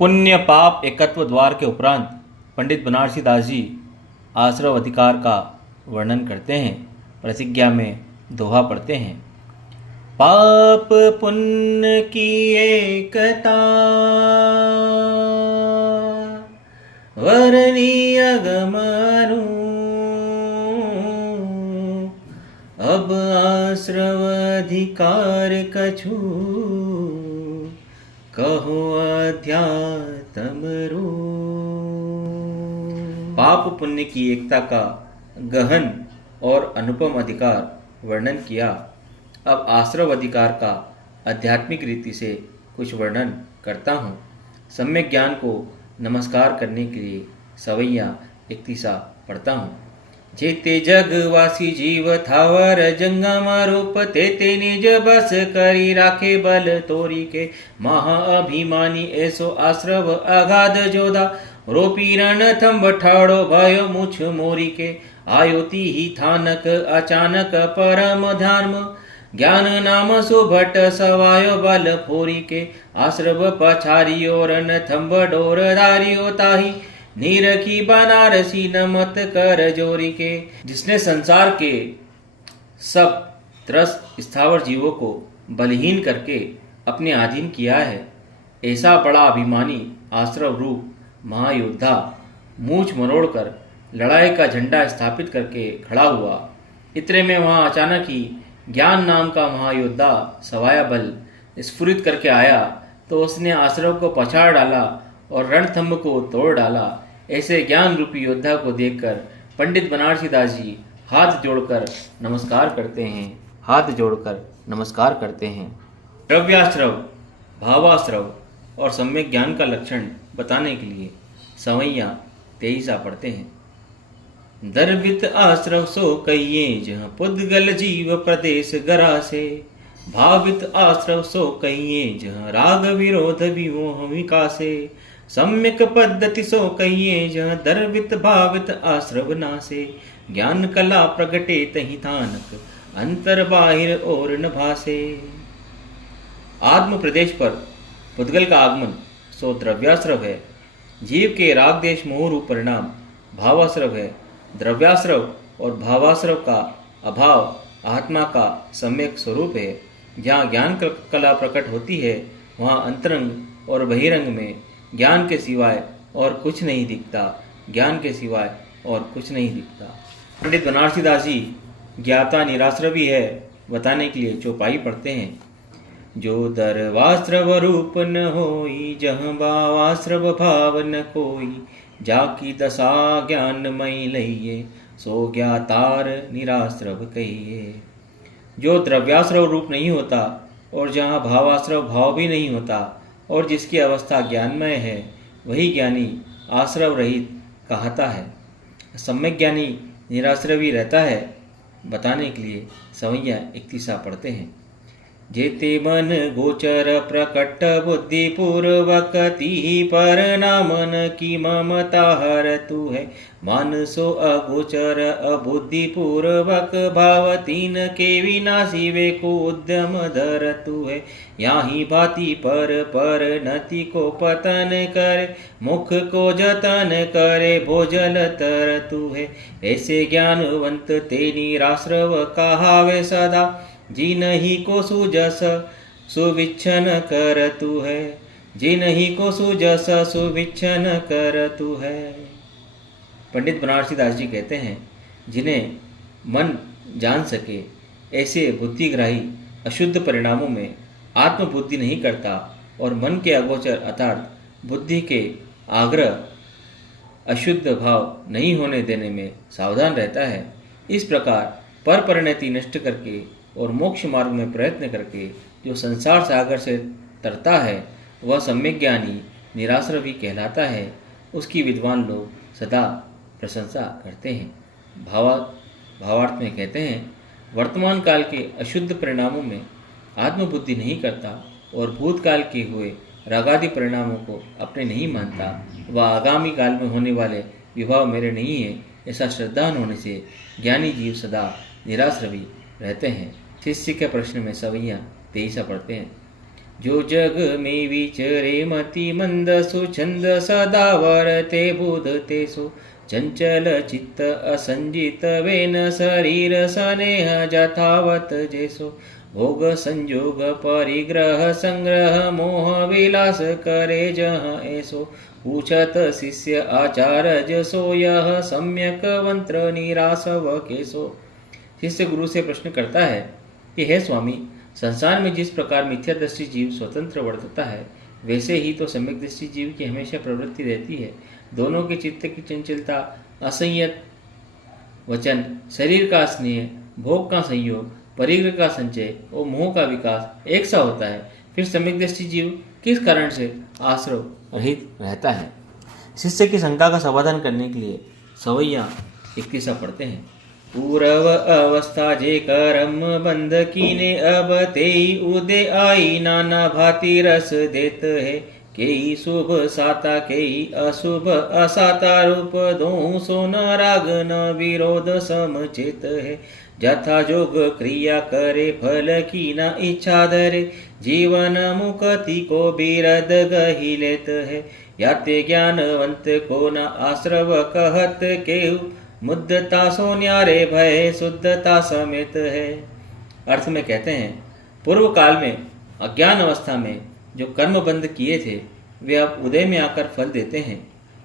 पुण्य पाप एकत्व द्वार के उपरांत पंडित बनारसी दास जी आश्रव अधिकार का वर्णन करते हैं। प्रतिज्ञा में दोहा पढ़ते हैं। पाप पुण्य की एकता वर्णीय गमनु, अब आश्रव अधिकार कछु कहो अध्यात्मरू। पाप पुण्य की एकता का गहन और अनुपम अधिकार वर्णन किया। अब आश्रव अधिकार का आध्यात्मिक रीति से कुछ वर्णन करता हूँ। सम्यक ज्ञान को नमस्कार करने के लिए सवैया इक्तिसा पढ़ता हूँ। जेते जगवासी जीव थावर जंगम रूप तेते निज बस करी राखे बल तोरी के। महाअभिमानी ऐसो आश्रव अगाध जोधा रोपी रण थंब ठाड़ो भयो मुछ मोरी के। आयोति ही थानक अचानक परम धर्म ज्ञान नाम सुभट सवायो बल फोरी के। आश्रव पछारियो रन थंब डोर धारियो ताही नीरखी बनारसी नमत कर जोरी के। जिसने संसार के सब त्रस्त स्थावर जीवों को बलहीन करके अपने अधीन किया है, ऐसा बड़ा अभिमानी आश्रव रूप महायोद्धा मूछ मरोड़कर लड़ाई का झंडा स्थापित करके खड़ा हुआ। इतने में वहां अचानक ही ज्ञान नाम का महायोद्धा सवाया बल स्फुरित करके आया, तो उसने आश्रव को पछाड़ डाला और रणथंभ को तोड़ डाला। ऐसे ज्ञान रूपी योद्धा को देखकर पंडित बनारसी दास जी हाथ जोड़कर नमस्कार करते हैं। द्रव्याश्रव, भावाश्रव और सम्यक ज्ञान का लक्षण बताने के लिए सवैया तेईसा पढ़ते हैं। दर्वित आश्रव सो कहिए जहाँ पुद्गल जीव प्रदेश गरासे। भावित आश्रव सो कहिए जहाँ राग विरोध विमोह विकासे। सम्यक पद्धति सो कहिए जहाँ दर्वित भावित आश्रव नासे। ज्ञान कला प्रगटे तहि थानक अंतर बाहिर और न भासे। आत्म प्रदेश पर पुद्गल का आगमन सो द्रव्याश्रव है। जीव के राग देश मोह रूप परिणाम भावाश्रव है। द्रव्याश्रव और भावाश्रव का अभाव आत्मा का सम्यक स्वरूप है। जहाँ ज्ञान कला प्रकट होती है, वहाँ अंतरंग और बहिरंग में ज्ञान के सिवाय और कुछ नहीं दिखता। पंडित बनारसी दास जी ज्ञाता निराश्रवी है बताने के लिए चौपाई पढ़ते हैं। जो दर्वाश्रव रूप न होई जहाँ भावाश्रव भाव न कोई। जाकी दशा ज्ञानमयी लइये सो ज्ञातार निराश्रव कहिए। जो द्रव्याश्रव रूप नहीं होता और जहाँ भावाश्रव भाव भी नहीं होता और जिसकी अवस्था ज्ञानमय है, वही ज्ञानी आश्रव रहित कहता है। सम्यक ज्ञानी निराश्रवी रहता है बताने के लिए सवैया इक्तिसा पढ़ते हैं। जेते मन गोचर प्रकट बुद्धि पूर्वक तिहि परिणामन की ममता हर तू है। मानसो अगोचर अबुद्धि पूर्वक भाव तीन के विनाशी वे को उद्यम धर तू है। यहाँ भांति पर नति को पतन करे मुख को जतन करे भोजन तर तू है। ऐसे ज्ञानवंत ते निराश्रव कहावे सदा। जिनहि को सुजस सुविच्छन कर तू है। पंडित बनारसी दास जी कहते हैं, जिन्हें मन जान सके ऐसे बुद्धिग्राही अशुद्ध परिणामों में आत्मबुद्धि नहीं करता और मन के अगोचर अर्थात बुद्धि के आग्रह अशुद्ध भाव नहीं होने देने में सावधान रहता है। इस प्रकार पर परिणति नष्ट करके और मोक्ष मार्ग में प्रयत्न करके जो संसार सागर से तरता है, वह सम्यक ज्ञानी निराश्रवी कहलाता है। उसकी विद्वान लोग सदा प्रशंसा करते हैं। भावार्थ में कहते हैं, वर्तमान काल के अशुद्ध परिणामों में आत्मबुद्धि नहीं करता और भूतकाल के हुए रागादि परिणामों को अपने नहीं मानता। वह आगामी काल में होने वाले विभाव मेरे नहीं है, ऐसा श्रद्धान होने से ज्ञानी जीव सदा निराश्रवी रहते हैं। शिष्य के प्रश्न में सवैया तेईसा पढ़ते हैं। जो जग में विचरे मति मंद सुछंद सदा वरते बुध ते सो चंचल चित्त असंजित वेन शरीर स्नेह जथावत जैसो भोग संयोग परिग्रह संग्रह मोह विलास करे जहाँ ऐसो पूछत शिष्य आचार्य सो यह सम्यक मंत्र निरासव केसो। शिष्य गुरु से प्रश्न करता है कि हे स्वामी, संसार में जिस प्रकार मिथ्यादृष्टि जीव स्वतंत्र वर्तता है, वैसे ही तो सम्यक दृष्टि जीव की हमेशा प्रवृत्ति रहती है। दोनों के चित्त की चंचलता, असंयत वचन, शरीर का स्नेह, भोग का संयोग, परिग्रह का संचय और मोह का विकास एक सा होता है। फिर सम्यक दृष्टि जीव किस कारण से आश्रव रहित रहता है? शिष्य की शंका का समाधान करने के लिए सवैया 31 पढ़ते हैं। पूर्व अवस्था जे कर्म बंध कीने अब तेई उदय आई नाना भांति रस देत है। केई शुभ साता केई अशुभ असाता रूप दो सो न राग न विरोध समचित है। जथा जोग क्रिया करे फल की न इच्छा धरे जीवन मुक्ति को बिरद गही लेत है। याते ज्ञानवंत को न आश्रव कहत केहू मुद्दता सो न्यारे भय शुद्धता समेत है। अर्थ में कहते हैं, पूर्व काल में अज्ञान अवस्था में जो कर्म बंध किए थे वे अब उदय में आकर फल देते हैं।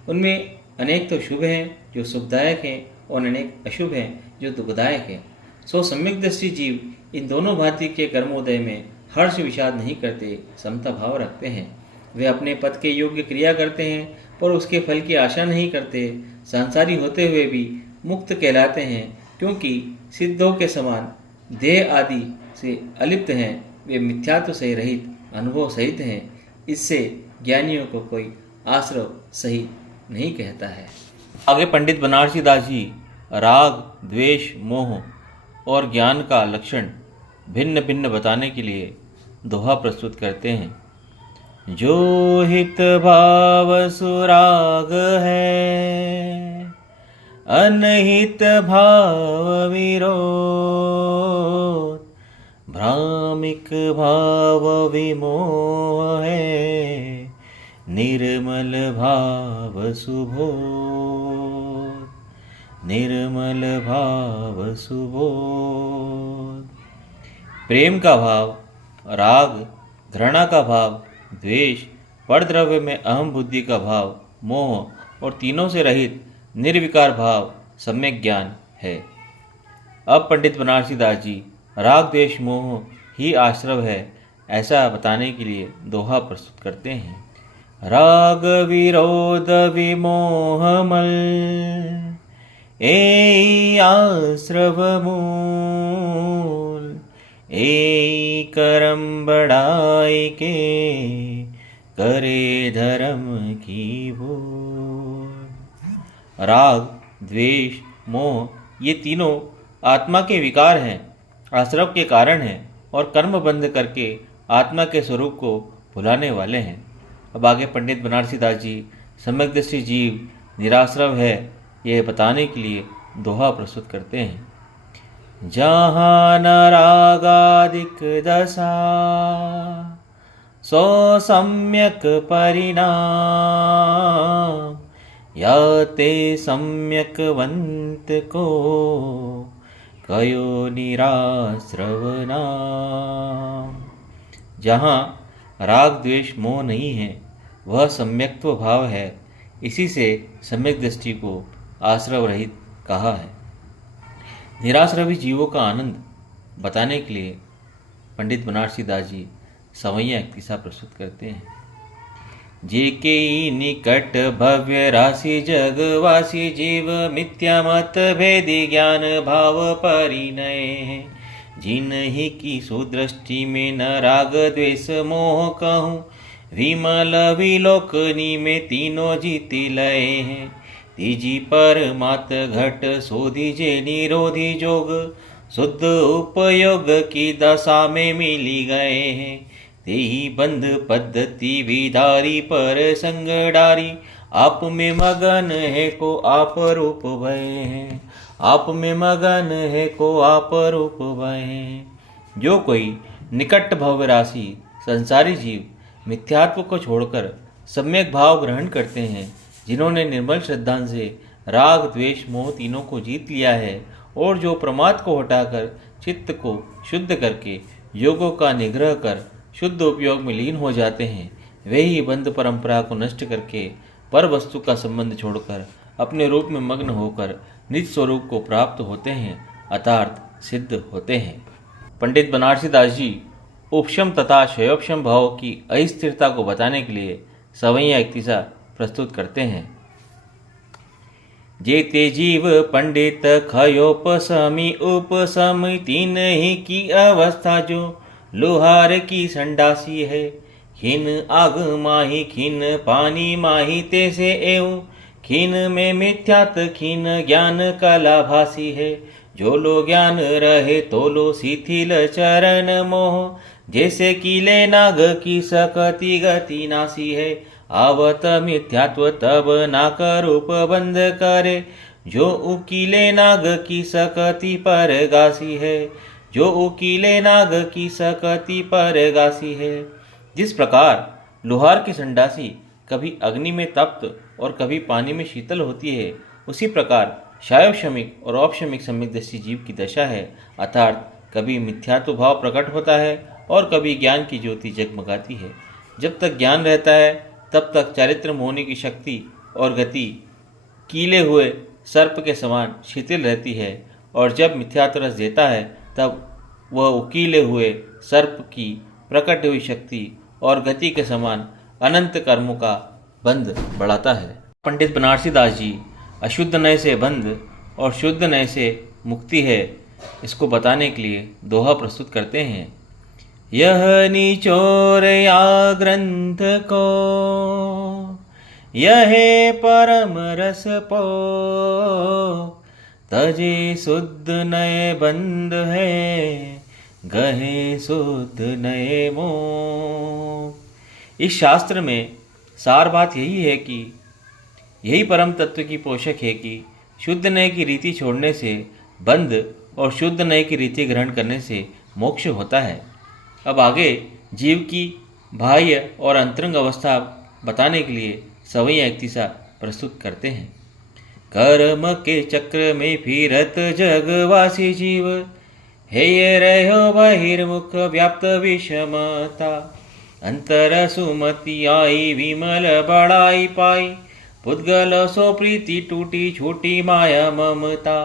उनमें अनेक तो शुभ हैं जो सुखदायक हैं और अनेक अशुभ हैं जो दुखदायक हैं। सो सम्यक दृष्टि जीव इन दोनों भांति के कर्मोदय में हर्ष विषाद नहीं करते, समता भाव रखते हैं। वे अपने पद के योग्य क्रिया करते हैं पर उसके फल की आशा नहीं करते। संसारी होते हुए भी मुक्त कहलाते हैं, क्योंकि सिद्धों के समान देह आदि से अलिप्त हैं। वे मिथ्यात्व से रहित, अनुभव सहित हैं। इससे ज्ञानियों को कोई आश्रव सही नहीं कहता है। आगे पंडित बनारसी दास जी राग, द्वेष, मोह और ज्ञान का लक्षण भिन्न भिन्न बताने के लिए दोहा प्रस्तुत करते हैं। जो हित भाव सुराग है, अनहित भाव विरोध, भ्रामिक भाव विमोह है, निर्मल भाव सुबोध, निर्मल भाव सुबोध। प्रेम का भाव, राग, घृणा का भाव, द्वेष, परद्रव्य में अहम बुद्धि का भाव, मोह और तीनों से रहित निर्विकार भाव सम्यक ज्ञान है। अब पंडित बनारसी दास जी राग, द्वेष, मोह ही आश्रव है ऐसा बताने के लिए दोहा प्रस्तुत करते हैं। राग विरोध विमोह मल, ए आश्रव मूल, ए करम बढ़ाई के, करे धर्म की भूल। राग, द्वेष, मोह ये तीनों आत्मा के विकार हैं, आश्रव के कारण हैं और कर्म बंद करके आत्मा के स्वरूप को भुलाने वाले हैं। अब आगे पंडित बनारसी दास जी सम्यक दृष्टि जीव निराश्रव है यह बताने के लिए दोहा प्रस्तुत करते हैं। जहाँ न रागादिक दशा, सो सम्यक परिणाम, याते सम्यक वंत को, कयो निराश्रव नाम। जहाँ राग, द्वेष, मोह नहीं है वह सम्यक्त्व भाव है। इसी से सम्यक दृष्टि को आश्रव रहित कहा है। निराश्रवी जीवों का आनंद बताने के लिए पंडित बनारसी दास जी सवैया 31 प्रस्तुत करते हैं। जे के निकट भव्य राशि जगवासी जीव मिथ्या मत भेदी ज्ञान भाव परिणय हैं। जिन्हीं की सुदृष्टि में न राग द्वेष मोह कहूँ, विमल विलोकनी में तीनों जीति लय हैं। तीजी पर मात घट सोधीजे निरोधी जोग, शुद्ध उपयोग की दशा में मिली गए हैं। तेही बंध पद्धति विधारी पर संग डारी, आप में मगन है को आप रूप भय हैं, आप में मगन है को आप रूप भय हैं। जो कोई निकट भव राशि संसारी जीव मिथ्यात्व को छोड़कर सम्यक भाव ग्रहण करते हैं। जिन्होंने निर्मल श्रद्धा से राग द्वेष मोह तीनों को जीत लिया है और जो प्रमाद को हटाकर चित्त को शुद्ध करके योगों का निग्रह कर शुद्ध उपयोग में लीन हो जाते हैं, वे ही बंध परंपरा को नष्ट करके पर वस्तु का संबंध छोड़कर अपने रूप में मग्न होकर निज स्वरूप को प्राप्त होते हैं, अर्थात सिद्ध होते हैं। पंडित बनारसी दास जी उपशम तथा क्षयोपशम भाव की अस्थिरता को बताने के लिए सवैया इक्तिसा प्रस्तुत करते हैं। जेते जीव पंडित क्षयोपशमी उपशम तीन ही की अवस्था जो लोहार की संडासी है। खिन आग माही खिन पानी माही तैसे एवं खिन में मिथ्यात खिन ज्ञान कला भासी है। जो लो ज्ञान रहे तो लो शिथिल चरण मोह जैसे कीले नाग की सकती गति नासी है। आवत मिथ्यात्व तब नाक रूप बंद करे जो उकीले नाग की सकती पर गासी है। जो उकीले नाग की सकती पर गासी है। जिस प्रकार लोहार की संडासी कभी अग्नि में तप्त और कभी पानी में शीतल होती है, उसी प्रकार शायोपशमिक और औपशमिक सम्यक्दर्शी जीव की दशा है, अर्थात कभी मिथ्यात्व भाव प्रकट होता है और कभी ज्ञान की ज्योति जगमगाती है। जब तक ज्ञान रहता है तब तक चारित्र मोहनी की शक्ति और गति कीले हुए सर्प के समान शिथिल रहती है, और जब मिथ्यात्व रस देता है तब वह उकीले हुए सर्प की प्रकट हुई शक्ति और गति के समान अनंत कर्मों का बंध बढ़ाता है। पंडित बनारसी दास जी अशुद्ध नय से बंध और शुद्ध नय से मुक्ति है, इसको बताने के लिए दोहा प्रस्तुत करते हैं। यह निचोरया ग्रंथ को यह परम रस पो तजे शुद्ध नय बंध है गहे शुद्ध नय मोह। इस शास्त्र में सार बात यही है कि यही परम तत्व की पोषक है कि शुद्ध नय की रीति छोड़ने से बंध और शुद्ध नय की रीति ग्रहण करने से मोक्ष होता है। अब आगे जीव की बाह्य और अंतरंग अवस्था बताने के लिए सवैया इक्तिसा प्रस्तुत करते हैं। कर्म के चक्र में फिरत जगवासी जीव हे ये रहो बहिर्मुख व्याप्त विषमता। अंतर सुमति आई विमल बड़ाई पाई पुद्गल सो प्रीति टूटी छूटी माया ममता।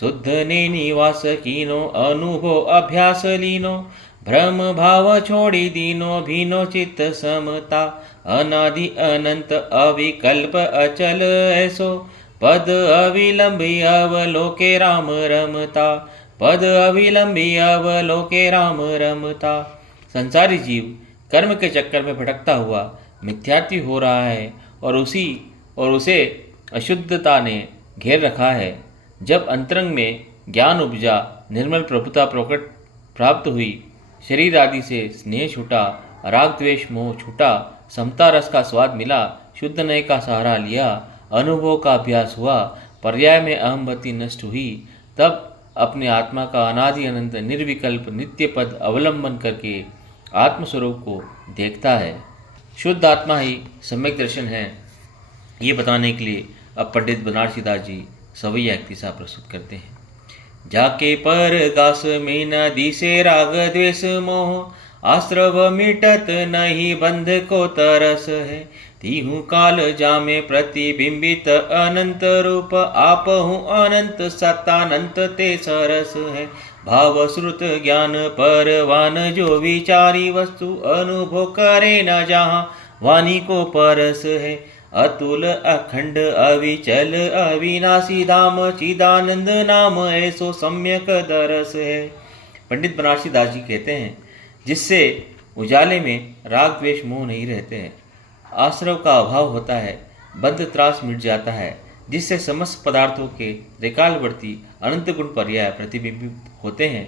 शुद्ध ने निवास कीनो अनुभव अभ्यास लीनो भ्रम भाव छोड़ी दीनो भीनो चित्त समता। अनादि अनंत अविकल्प अचल ऐसो पद अविलंबी अवलोके राम रमता। पद अविलंबी अवलोके राम रमता। संसारी जीव कर्म के चक्कर में भटकता हुआ मिथ्यात्वी हो रहा है और उसे अशुद्धता ने घेर रखा है। जब अंतरंग में ज्ञान उपजा, निर्मल प्रभुता प्रकट प्राप्त हुई, शरीर आदि से स्नेह छूटा, राग द्वेष मोह छूटा, समता रस का स्वाद मिला, शुद्ध नय का सहारा लिया, अनुभव का अभ्यास हुआ, पर्याय में अहमभक्ति नष्ट हुई, तब अपने आत्मा का अनादि अनंत निर्विकल्प नित्य पद अवलंबन करके आत्मस्वरूप को देखता है। शुद्ध आत्मा ही सम्यक दर्शन है, ये बताने के लिए अब पंडित बनारसी दास जी सवैया इक्तिसा प्रस्तुत करते हैं। जाके पर गास में नदी से राग द्वेष मोह आश्रव मिटत नहीं बंध को तरस है। तीहू काल जामे प्रतिबिंबित अनंत रूप आप हूँ अनंत सत्तानंत ते सरस है। भाव श्रुत ज्ञान परवान जो विचारी वस्तु अनुभव करे न जहाँ वाणी को परस है। अतुल अखंड अविचल अविनाशी धाम चिदानंद नाम ऐसो सम्यक दरस है। पंडित बनारसी दास जी कहते हैं, जिससे उजाले में राग द्वेष मोह नहीं रहते हैं, आश्रव का अभाव होता है, बद्ध त्रास मिट जाता है, जिससे समस्त पदार्थों के त्रिकालवर्ती अनंत गुण पर्याय प्रतिबिंबित होते हैं।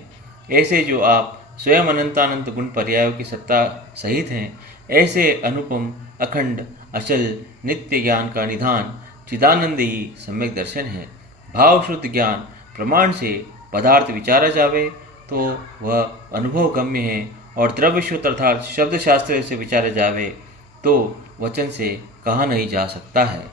ऐसे जो आप स्वयं अनंतानंत गुण पर्यायों की सत्ता सहित हैं, ऐसे अनुपम अखंड अचल नित्य ज्ञान का निधान चिदानंद ही सम्यक दर्शन है। भाव शुद्ध ज्ञान प्रमाण से पदार्थ विचारा जावे तो वह अनुभव गम्य है और द्रव्य सूत्र अर्थात शब्द शास्त्र से विचारे जावे तो वचन से कहा नहीं जा सकता है।